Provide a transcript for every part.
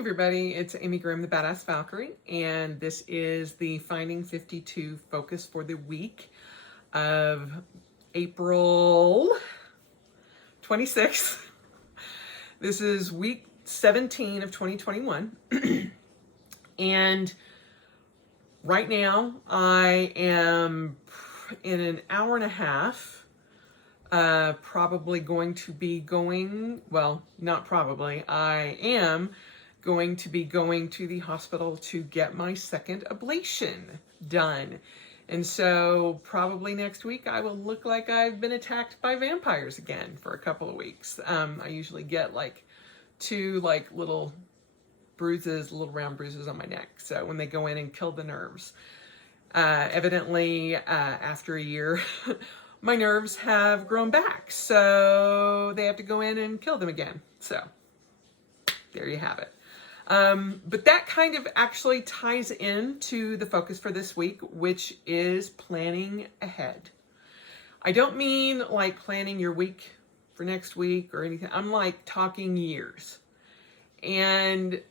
everybody, it's Amy Grimm, the Badass Valkyrie, and this is the Finding 52 focus for the week of April 26th. This is week 17 of 2021, and right now I am in an hour and a half probably going to be going, well, not probably, I am going to be going to the hospital to get my second ablation done. And so probably next week I will look like I've been attacked by vampires again for a couple of weeks. I usually get like two little bruises, little round bruises on my neck. So when they go in and kill the nerves, evidently after a year, my nerves have grown back, so they have to go in and kill them again. So there you have it. But that kind of actually ties into the focus for this week, which is planning ahead. I don't mean like planning your week for next week or anything. I'm like talking years. And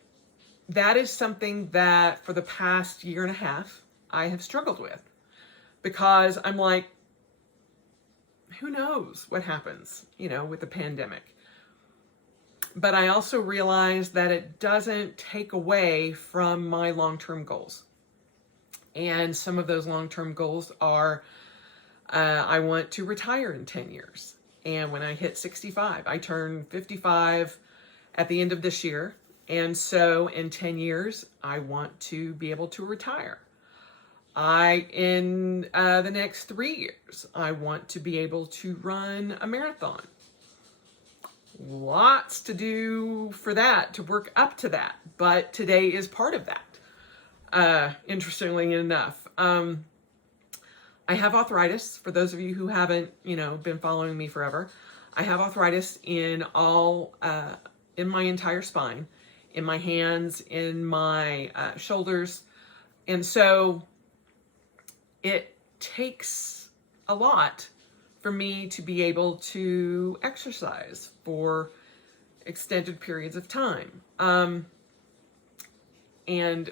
that is something that for the past year and a half, I have struggled with, because I'm like, who knows what happens, with the pandemic. But I also realize that it doesn't take away from my long-term goals. And some of those long-term goals are, I want to retire in 10 years. And when I hit 65, I turn 55 at the end of this year. And so in 10 years, I want to be able to retire. In the next 3 years, I want to be able to run a marathon. Lots to do for that, to work up to that. But today is part of that, interestingly enough. I have arthritis. For those of you who haven't, been following me forever, I have arthritis in in my entire spine, in my hands, in my shoulders. And so it takes a lot for me to be able to exercise for extended periods of time. And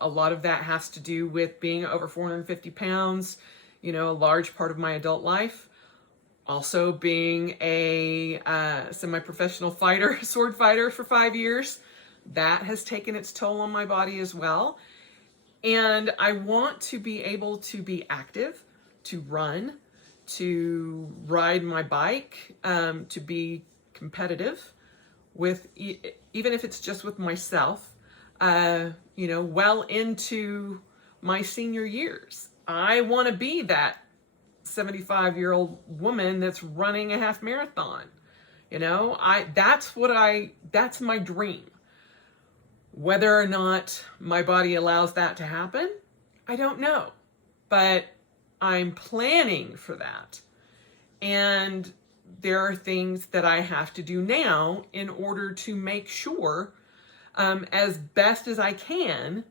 a lot of that has to do with being over 450 pounds, a large part of my adult life. Also being a semi-professional fighter, sword fighter for 5 years. That has taken its toll on my body as well. And I want to be able to be active, to run, to ride my bike, to be competitive with, even if it's just with myself, well into my senior years. I want to be that 75-year-old woman that's running a half marathon. That's my dream. Whether or not my body allows that to happen, I don't know. But I'm planning for that. And there are things that I have to do now in order to make sure, as best as I can,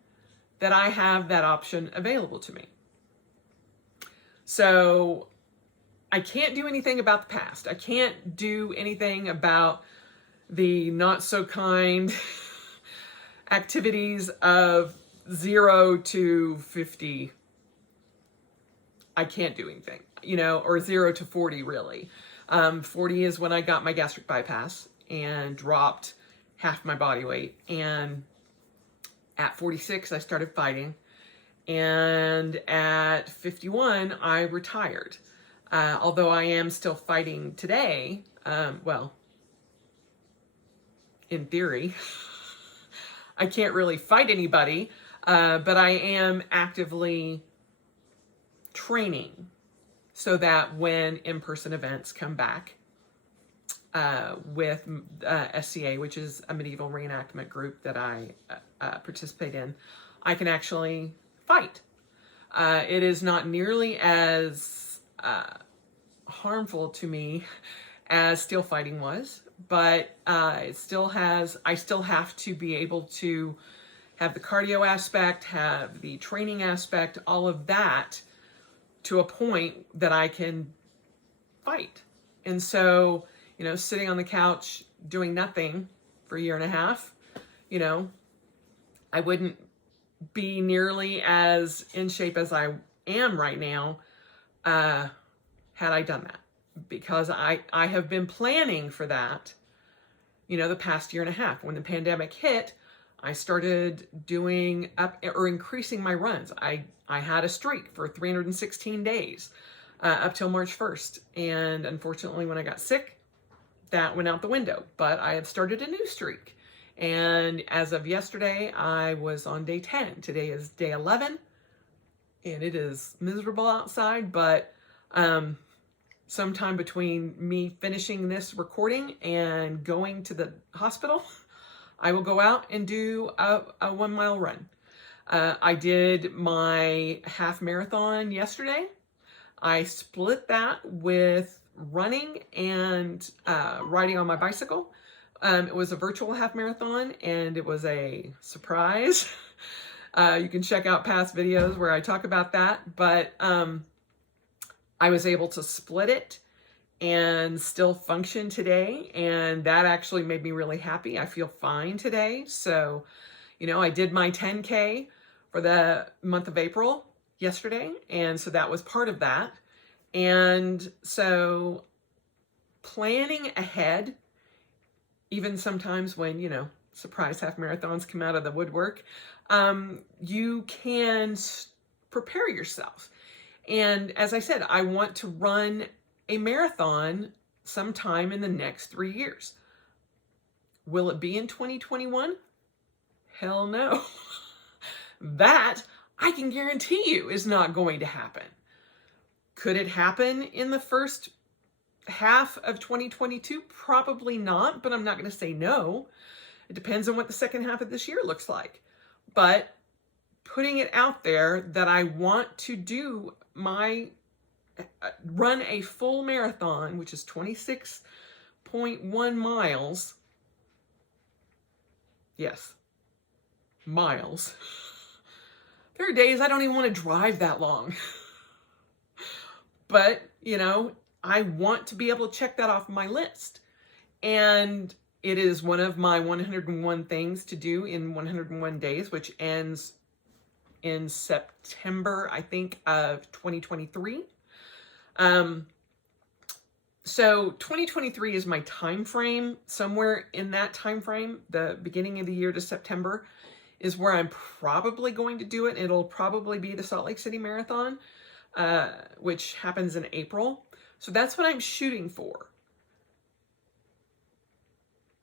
that I have that option available to me. So I can't do anything about the past. I can't do anything about the not so kind activities of 0 to 50. I can't do anything, or 0 to 40 really. 40 is when I got my gastric bypass and dropped half my body weight. And at 46, I started fighting. And at 51, I retired. Although I am still fighting today, in theory, I can't really fight anybody, but I am actively training so that when in-person events come back with SCA, which is a medieval reenactment group that I participate in, I can actually fight. It is not nearly as harmful to me as steel fighting was, but I still have to be able to have the cardio aspect, have the training aspect, all of that to a point that I can fight. And so, sitting on the couch doing nothing for a year and a half, you know, I wouldn't be nearly as in shape as I am right now had I done that, because I have been planning for that, you know, the past year and a half. When the pandemic hit, I started doing up or increasing my runs. I had a streak for 316 days up till March 1st. And unfortunately, when I got sick, that went out the window. But I have started a new streak. And as of yesterday, I was on day 10. Today is day 11. And it is miserable outside, but sometime between me finishing this recording and going to the hospital, I will go out and do a 1 mile run. I did my half marathon yesterday. I split that with running and riding on my bicycle. It was a virtual half marathon and it was a surprise. You can check out past videos where I talk about that, but I was able to split it and still function today, and that actually made me really happy. I feel fine today. So, you know, I did my 10K for the month of April yesterday, and so that was part of that. And so planning ahead, even sometimes when, you know, surprise half marathons come out of the woodwork, you can prepare yourself. And as I said, I want to run a marathon sometime in the next 3 years. Will it be in 2021? Hell no. That I can guarantee you is not going to happen. Could it happen in the first half of 2022? Probably not, but I'm not going to say no. It depends on what the second half of this year looks like. But putting it out there that I want to do run a full marathon, which is 26.1 miles. Yes, miles. There are days I don't even want to drive that long. But, you know, I want to be able to check that off my list. And it is one of my 101 things to do in 101 days, which ends in September, I think, of 2023. So 2023 is my time frame. Somewhere in that time frame, the beginning of the year to September, is where I'm probably going to do it. It'll probably be the Salt Lake City Marathon, which happens in April. So that's what I'm shooting for.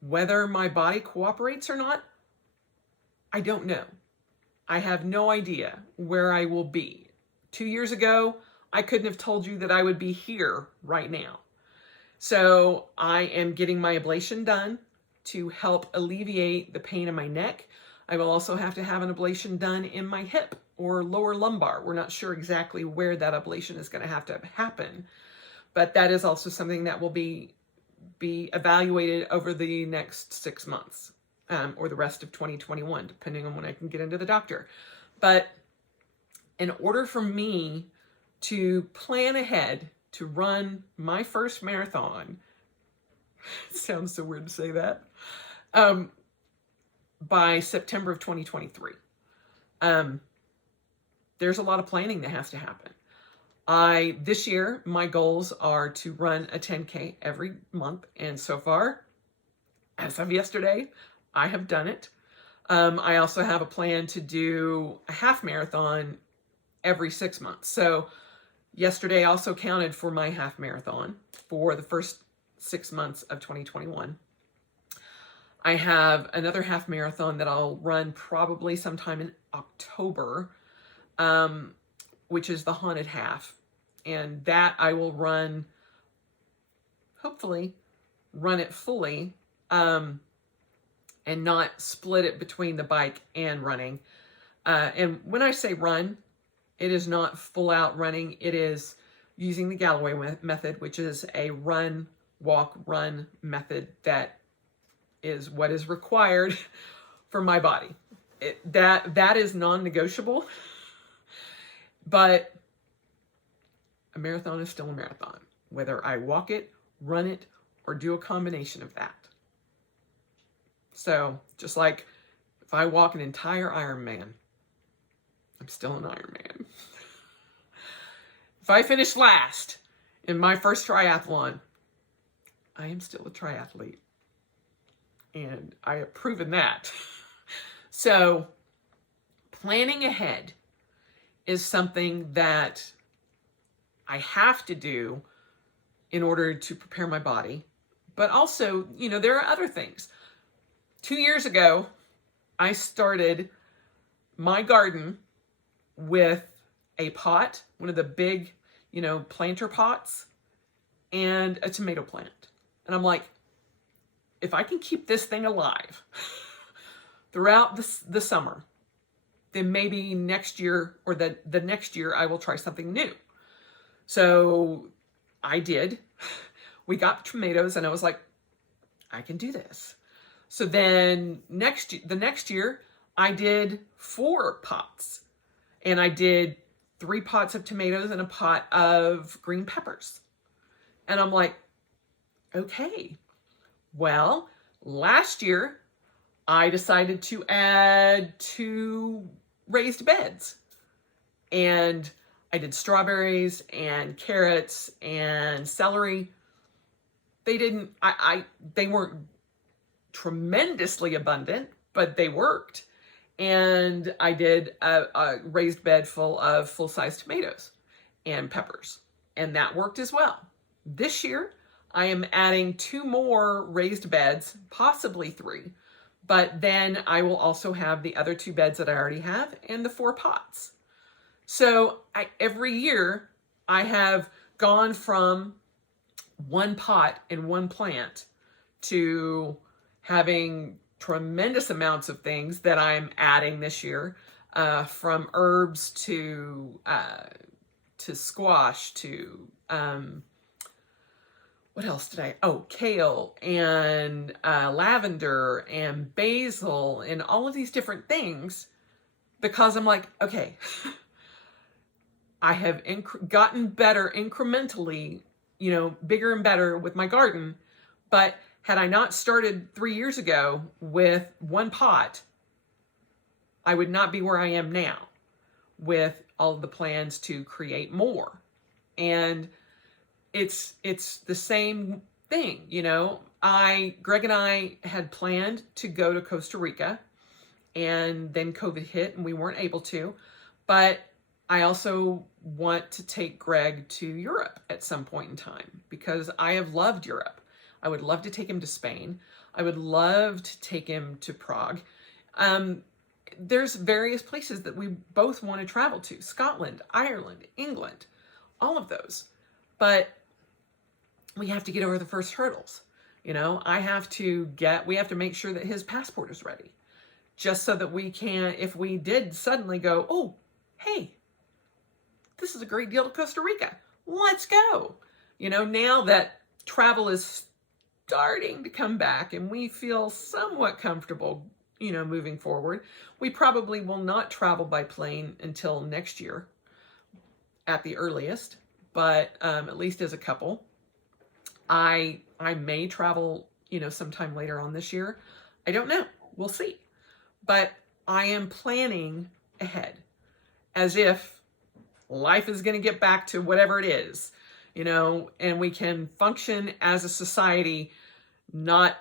Whether my body cooperates or not, I don't know. I have no idea where I will be. 2 years ago, I couldn't have told you that I would be here right now. So I am getting my ablation done to help alleviate the pain in my neck. I will also have to have an ablation done in my hip or lower lumbar. We're not sure exactly where that ablation is going to happen, but that is also something that will be evaluated over the next 6 months. Or the rest of 2021, depending on when I can get into the doctor. But in order for me to plan ahead to run my first marathon, it sounds so weird to say that, by September of 2023, there's a lot of planning that has to happen. This year, my goals are to run a 10K every month. And so far, as of yesterday, I have done it. I also have a plan to do a half marathon every 6 months. So yesterday also counted for my half marathon for the first 6 months of 2021. I have another half marathon that I'll run probably sometime in October, which is the Haunted Half. And that I will run, hopefully, run it fully, and not split it between the bike and running. And when I say run, it is not full out running. It is using the Galloway method, which is a run, walk, run method that is what is required for my body. That is non-negotiable, but a marathon is still a marathon, whether I walk it, run it, or do a combination of that. So just like If I walk an entire Ironman, I'm still an Ironman. If I finish last in my first triathlon, I am still a triathlete. And I have proven that. So planning ahead is something that I have to do in order to prepare my body. But also, there are other things. 2 years ago, I started my garden with a pot, one of the big, planter pots, and a tomato plant. And I'm like, if I can keep this thing alive throughout the summer, then maybe next year or the next year I will try something new. So I did. We got tomatoes and I was like, I can do this. So then the next year I did 4 pots, and I did 3 pots of tomatoes and a pot of green peppers. And I'm like, okay, well, last year I decided to add 2 raised beds, and I did strawberries and carrots and celery. They weren't tremendously abundant, but they worked. And I did a raised bed full of full-size tomatoes and peppers, and that worked as well. This year, I am adding 2 more raised beds, possibly 3, but then I will also have the other 2 beds that I already have and the 4 pots. So every year, I have gone from 1 pot and 1 plant to having tremendous amounts of things that I'm adding this year, from herbs to squash to what else did I? Oh, kale and lavender and basil and all of these different things, because I'm like, okay, I have gotten better incrementally, bigger and better with my garden, but had I not started 3 years ago with 1 pot, I would not be where I am now with all of the plans to create more. And it's the same thing, Greg and I had planned to go to Costa Rica, and then COVID hit and we weren't able to. But I also want to take Greg to Europe at some point in time, because I have loved Europe. I would love to take him to Spain. I would love to take him to Prague. There's various places that we both want to travel to: Scotland, Ireland, England, all of those. But we have to get over the first hurdles. We have to make sure that his passport is ready, just so that we can, if we did suddenly go, oh, hey, this is a great deal to Costa Rica, let's go. Now that travel is starting to come back and we feel somewhat comfortable, moving forward, we probably will not travel by plane until next year at the earliest, but at least as a couple. I may travel, sometime later on this year. I don't know. We'll see. But I am planning ahead as if life is going to get back to whatever it is, and we can function as a society, not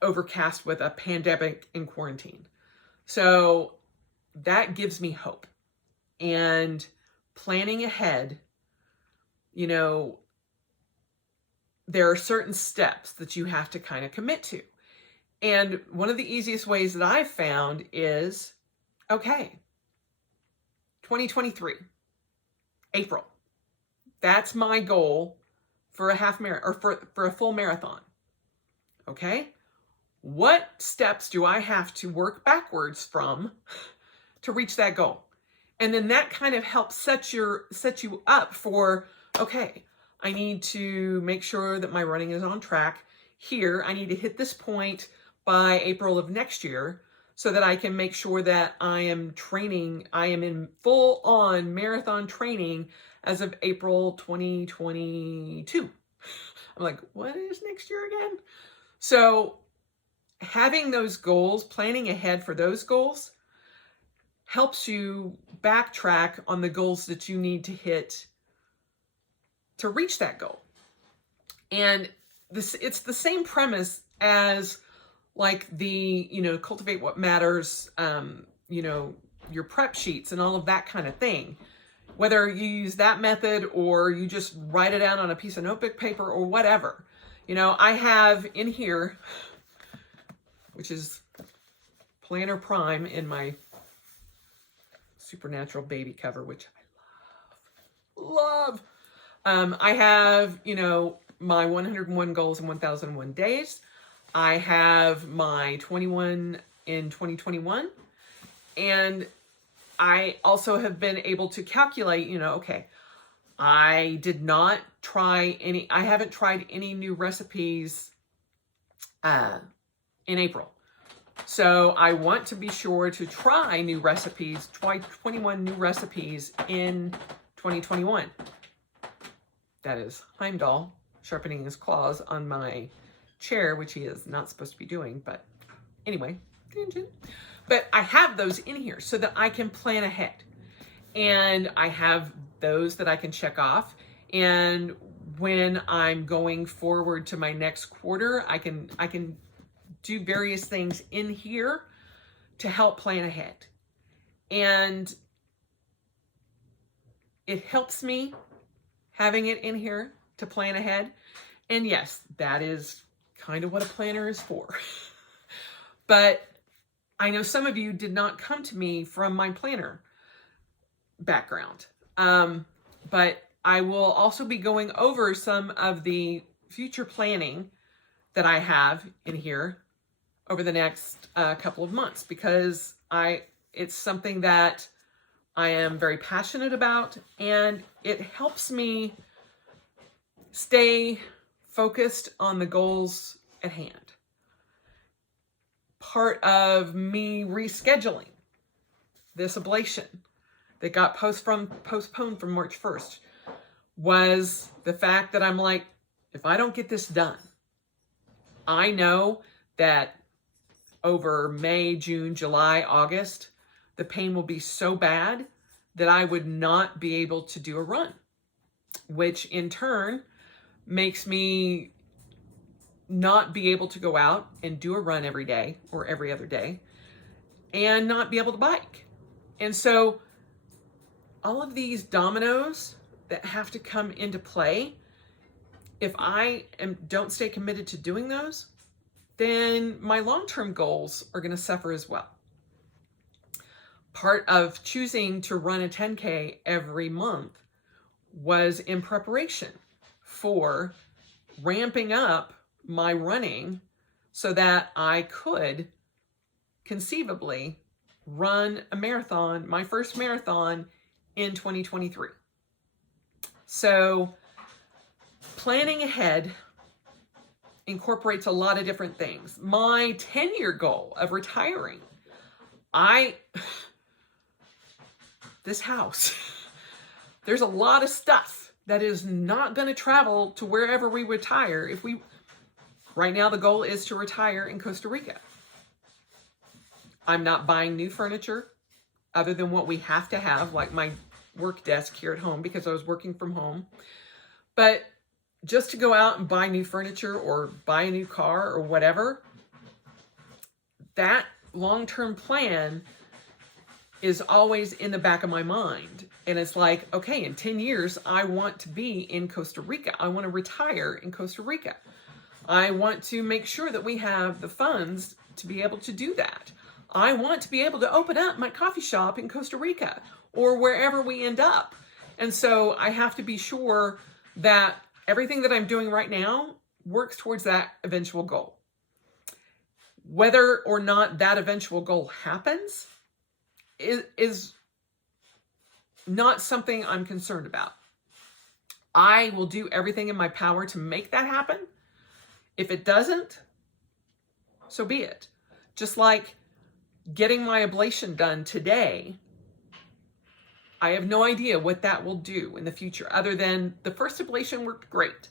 overcast with a pandemic and quarantine. So that gives me hope. And planning ahead, there are certain steps that you have to kind of commit to. And one of the easiest ways that I've found is, okay, 2023, April. That's my goal for a half marathon, or for a full marathon. Okay? What steps do I have to work backwards from to reach that goal? And then that kind of helps set you up for, okay, I need to make sure that my running is on track here. I need to hit this point by April of next year so that I can make sure that I am in full on marathon training as of April 2022. I'm like, what is next year again? So having those goals, planning ahead for those goals, helps you backtrack on the goals that you need to hit to reach that goal. And it's the same premise as like the, cultivate what matters, your prep sheets and all of that kind of thing. Whether you use that method or you just write it down on a piece of notebook paper or whatever. I have in here, which is Planner Prime in my Supernatural baby cover, which I love. I have, my 101 goals in 1001 days. I have my 21 in 2021. And I also have been able to calculate, okay, I haven't tried any new recipes in April. So I want to be sure to try new recipes, try 21 new recipes in 2021. That is Heimdall sharpening his claws on my chair, which he is not supposed to be doing, but anyway, tangent. But I have those in here so that I can plan ahead. And I have those that I can check off. And when I'm going forward to my next quarter, I can do various things in here to help plan ahead. And it helps me having it in here to plan ahead. And yes, that is kind of what a planner is for. But I know some of you did not come to me from my planner background. But I will also be going over some of the future planning that I have in here over the next couple of months, because it's something that I am very passionate about, and it helps me stay focused on the goals at hand. Part of me rescheduling this ablation that got postponed from March 1st was the fact that I'm like, if I don't get this done, I know that over May, June, July, August, the pain will be so bad that I would not be able to do a run, which in turn makes me not be able to go out and do a run every day or every other day and not be able to bike. And so all of these dominoes that have to come into play, if I don't stay committed to doing those, then my long-term goals are going to suffer as well. Part of choosing to run a 10K every month was in preparation for ramping up my running so that I could conceivably run a marathon, my first marathon in 2023. So planning ahead incorporates a lot of different things. My 10-year goal of retiring, this house, there's a lot of stuff that is not going to travel to wherever we retire. Right now the goal is to retire in Costa Rica. I'm not buying new furniture other than what we have to have, like my work desk here at home, because I was working from home. But just to go out and buy new furniture or buy a new car or whatever, that long-term plan is always in the back of my mind. And it's like, okay, in 10 years, I want to be in Costa Rica. I want to retire in Costa Rica. I want to make sure that we have the funds to be able to do that. I want to be able to open up my coffee shop in Costa Rica or wherever we end up. And so I have to be sure that everything that I'm doing right now works towards that eventual goal. Whether or not that eventual goal happens is not something I'm concerned about. I will do everything in my power to make that happen. If it doesn't, so be it. Just like getting my ablation done today, I have no idea what that will do in the future, other than the first ablation worked great.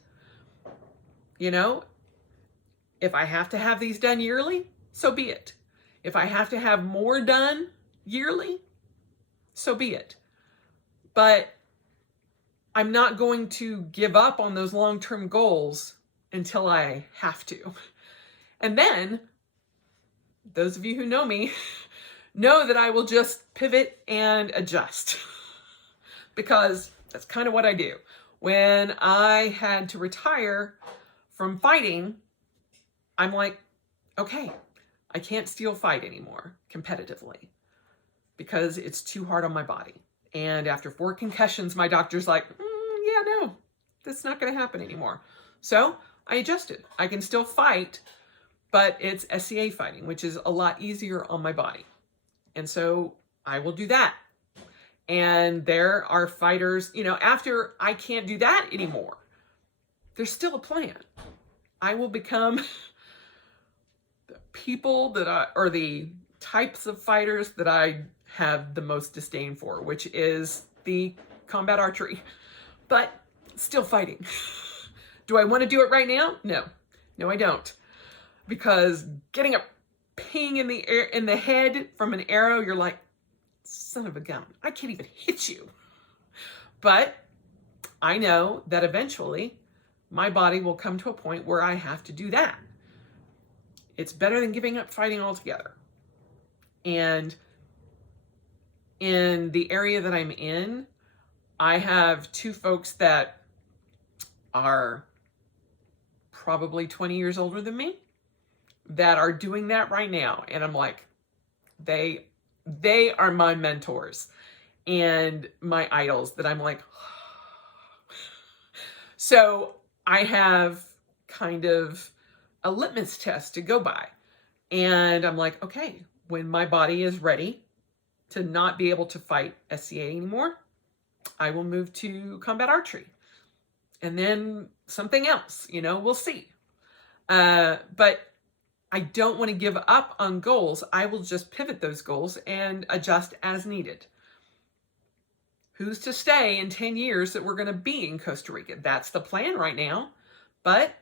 If I have to have these done yearly, so be it. If I have to have more done yearly, so be it. But I'm not going to give up on those long-term goals until I have to. And then, those of you who know me know that I will just pivot and adjust because that's kind of what I do. When I had to retire from fighting, I'm like, okay, I can't still fight anymore competitively because it's too hard on my body. And after 4 concussions, my doctor's like, yeah, no, that's not going to happen anymore. So I adjusted. I can still fight, but it's SCA fighting, which is a lot easier on my body. And so I will do that. And there are fighters, after I can't do that anymore, there's still a plan. I will become the people or the types of fighters that I have the most disdain for, which is the combat archery, but still fighting. Do I want to do it right now? No, I don't. Because getting a ping in the head from an arrow, you're like, son of a gun, I can't even hit you. But I know that eventually my body will come to a point where I have to do that. It's better than giving up fighting altogether. And in the area that I'm in, I have 2 folks that are probably 20 years older than me that are doing that right now. And I'm like, they are my mentors and my idols that I'm like, so I have kind of a litmus test to go by. And I'm like, okay, when my body is ready to not be able to fight SCA anymore, I will move to combat archery. And then something else, we'll see. But I don't want to give up on goals. I will just pivot those goals and adjust as needed. Who's to say in 10 years that we're going to be in Costa Rica? That's the plan right now. But,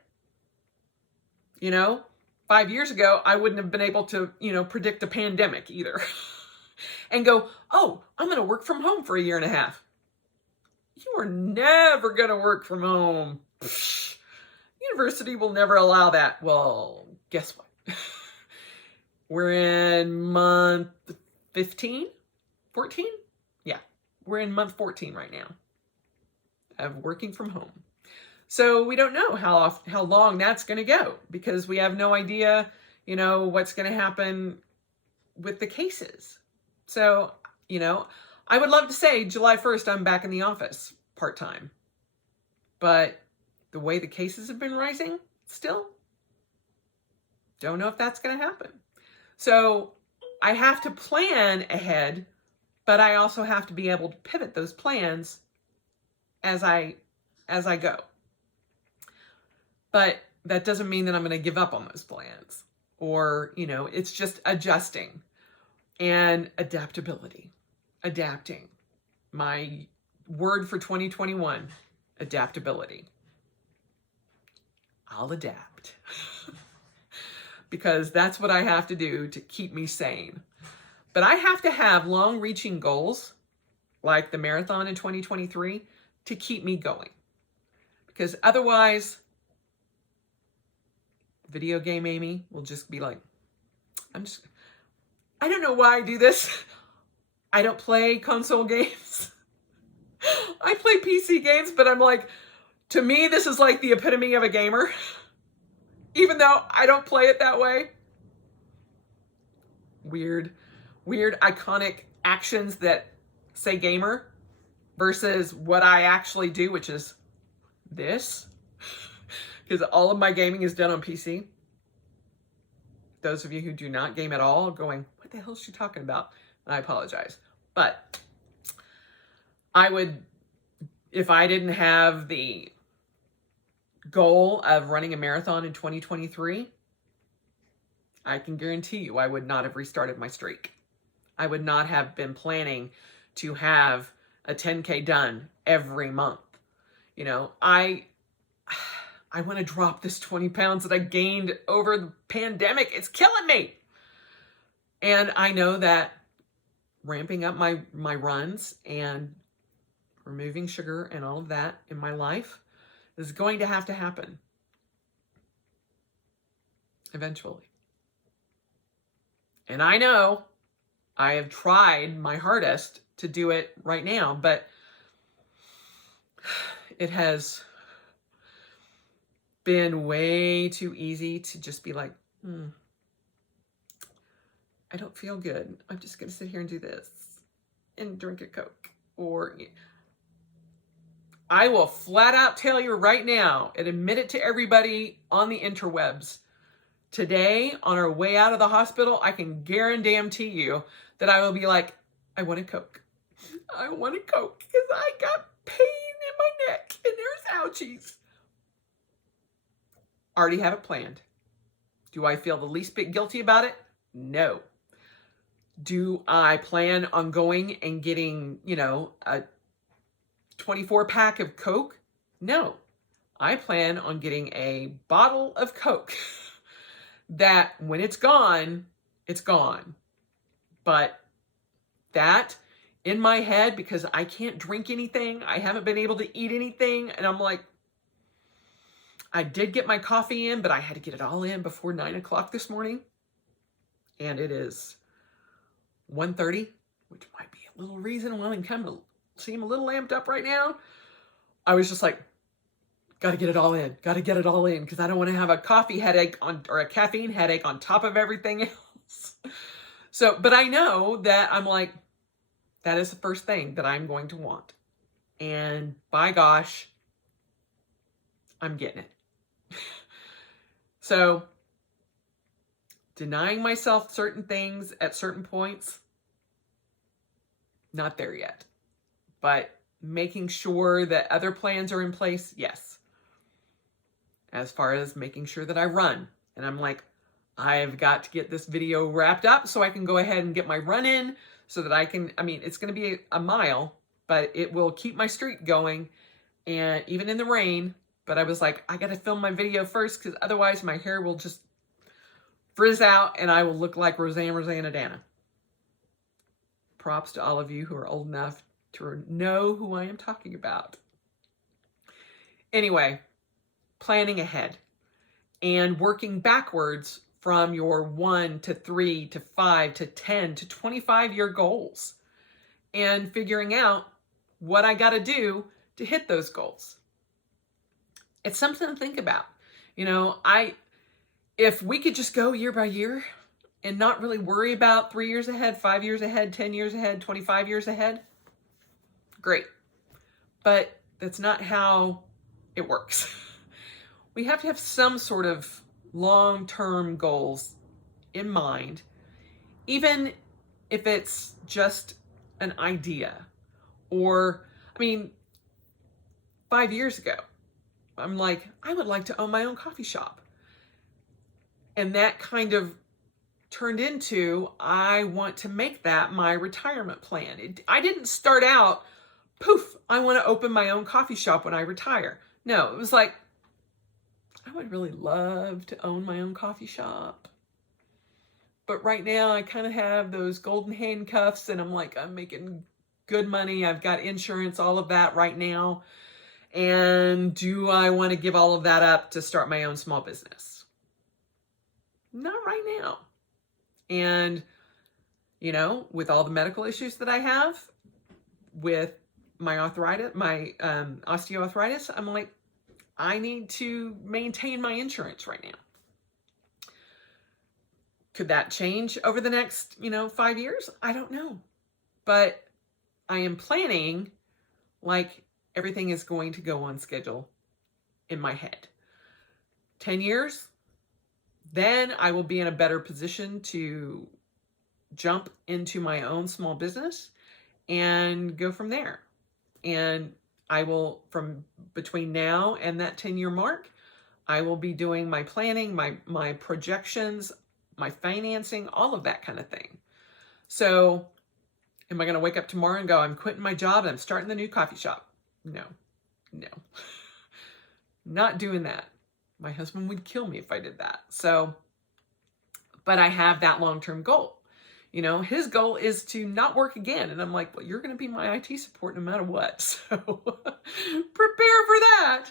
5 years ago, I wouldn't have been able to, predict a pandemic either. And go, oh, I'm going to work from home for 1.5 years. You are never going to work from home. Pfft. University will never allow that. Well, guess what? We're in month 15, 14? Yeah, we're in month 14 right now of working from home. So we don't know how long that's going to go because we have no idea, what's going to happen with the cases. So, I would love to say July 1st, I'm back in the office part-time. But the way the cases have been rising, still, don't know if that's going to happen. So I have to plan ahead, but I also have to be able to pivot those plans as I go. But that doesn't mean that I'm going to give up on those plans or, it's just adjusting and adaptability, adapting. My word for 2021, adaptability. I'll adapt because that's what I have to do to keep me sane. But I have to have long-reaching goals like the marathon in 2023 to keep me going. Because otherwise, video game Amy will just be like, I don't know why I do this. I don't play console games. I play PC games, but I'm like, to me, this is like the epitome of a gamer. Even though I don't play it that way. Weird, iconic actions that say gamer versus what I actually do, which is this. Because all of my gaming is done on PC. Those of you who do not game at all are going, what the hell is she talking about? And I apologize. But I would, if I didn't have the goal of running a marathon in 2023, I can guarantee you I would not have restarted my streak. I would not have been planning to have a 10K done every month. I want to drop this 20 pounds that I gained over the pandemic. It's killing me. And I know that ramping up my runs and removing sugar and all of that in my life is going to have to happen eventually. And I know I have tried my hardest to do it right now, but it has been way too easy to just be like, I don't feel good. I'm just going to sit here and do this and drink a Coke. Or I will flat out tell you right now and admit it to everybody on the interwebs. Today, on our way out of the hospital, I can guarantee you that I will be like, I want a Coke. I want a Coke because I got pain in my neck and there's ouchies. Already have it planned. Do I feel the least bit guilty about it? No. Do I plan on going and getting, a 24-pack of Coke? No. I plan on getting a bottle of Coke that when it's gone, it's gone. But that in my head, because I can't drink anything, I haven't been able to eat anything, and I'm like, I did get my coffee in, but I had to get it all in before 9 o'clock this morning. And it is 1:30, which might be a little reason why I'm kind of seem a little amped up right now. I was just like, got to get it all in. Got to get it all in because I don't want to have a coffee headache or a caffeine headache on top of everything else. So, but I know that I'm like, that is the first thing that I'm going to want. And by gosh, I'm getting it. So, denying myself certain things at certain points, not there yet. But making sure that other plans are in place, yes. As far as making sure that I run. And I'm like, I've got to get this video wrapped up so I can go ahead and get my run in so that I can, it's going to be a mile, but it will keep my streak going, and even in the rain. But I was like, I got to film my video first because otherwise my hair will just frizz out and I will look like Rosanna Dana. Props to all of you who are old enough to know who I am talking about. Anyway, planning ahead and working backwards from your 1 to 3 to 5 to 10 to 25-year goals and figuring out what I got to do to hit those goals. It's something to think about. If we could just go year by year and not really worry about 3 years ahead, 5 years ahead, 10 years ahead, 25 years ahead, great. But that's not how it works. We have to have some sort of long-term goals in mind, even if it's just an idea. Or, 5 years ago, I'm like, I would like to own my own coffee shop. And that kind of turned into, I want to make that my retirement plan. I didn't start out, poof, I want to open my own coffee shop when I retire. No, it was like, I would really love to own my own coffee shop. But right now I kind of have those golden handcuffs and I'm like, I'm making good money. I've got insurance, all of that right now. And do I want to give all of that up to start my own small business? Not right now. And, with all the medical issues that I have with my arthritis, my osteoarthritis, I'm like, I need to maintain my insurance right now. Could that change over the next, 5 years? I don't know. But I am planning like everything is going to go on schedule in my head. 10 years, then I will be in a better position to jump into my own small business and go from there. And I will, from between now and that 10-year mark, I will be doing my planning, my projections, my financing, all of that kind of thing. So am I going to wake up tomorrow and go, I'm quitting my job and I'm starting the new coffee shop? No. Not doing that. My husband would kill me if I did that. So, but I have that long-term goal. You know, his goal is to not work again. And I'm like, well, you're going to be my IT support no matter what. So prepare for that.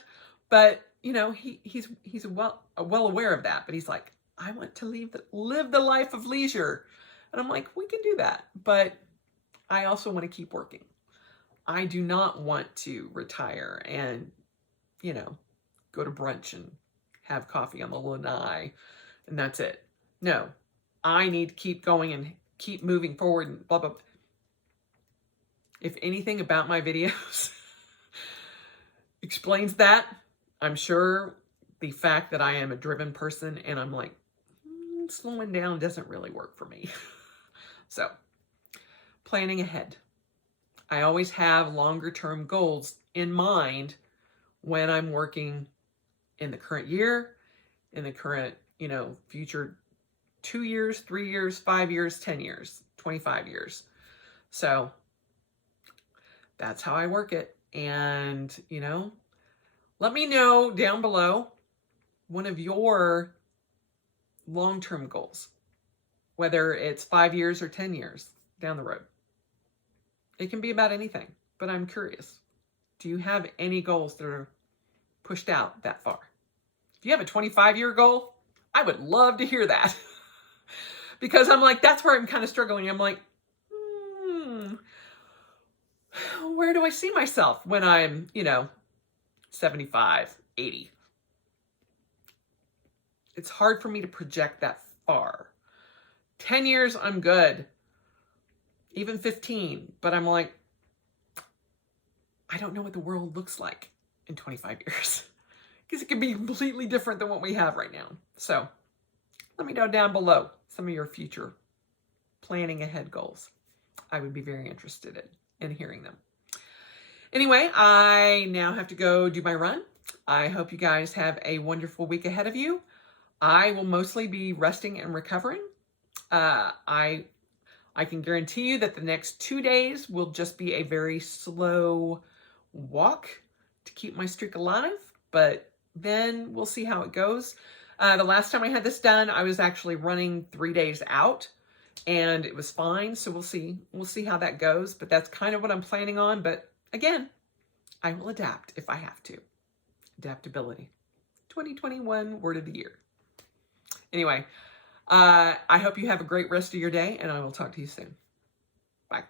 But, you know, he's well aware of that. But he's like, I want to live the life of leisure. And I'm like, we can do that. But I also want to keep working. I do not want to retire and, you know, go to brunch and have coffee on the lanai and that's it. No, I need to keep going and keep moving forward and blah, blah, blah. If anything about my videos explains that, I'm sure the fact that I am a driven person and I'm like, slowing down doesn't really work for me. So, planning ahead. I always have longer term goals in mind when I'm working in the current year, in the current, you know, future 2 years, 3 years, 5 years, 10 years, 25 years. So that's how I work it. And, you know, let me know down below one of your long-term goals, whether it's 5 years or 10 years down the road. It can be about anything, but I'm curious. Do you have any goals that are pushed out that far? If you have a 25-year goal, I would love to hear that. Because I'm like, that's where I'm kind of struggling. I'm like, where do I see myself when I'm, you know, 75, 80? It's hard for me to project that far. 10 years, I'm good. Even 15. But I'm like, I don't know what the world looks like in 25 years. Because it could be completely different than what we have right now. So let me know down below some of your future planning ahead goals. I would be very interested in hearing them. Anyway, I now have to go do my run. I hope you guys have a wonderful week ahead of you. I will mostly be resting and recovering. I can guarantee you that the next 2 days will just be a very slow walk to keep my streak alive, but then we'll see how it goes. The last time I had this done, I was actually running 3 days out and it was fine. So we'll see how that goes, but that's kind of what I'm planning on. But again, I will adapt if I have to. Adaptability. 2021 word of the year. Anyway, I hope you have a great rest of your day and I will talk to you soon. Bye.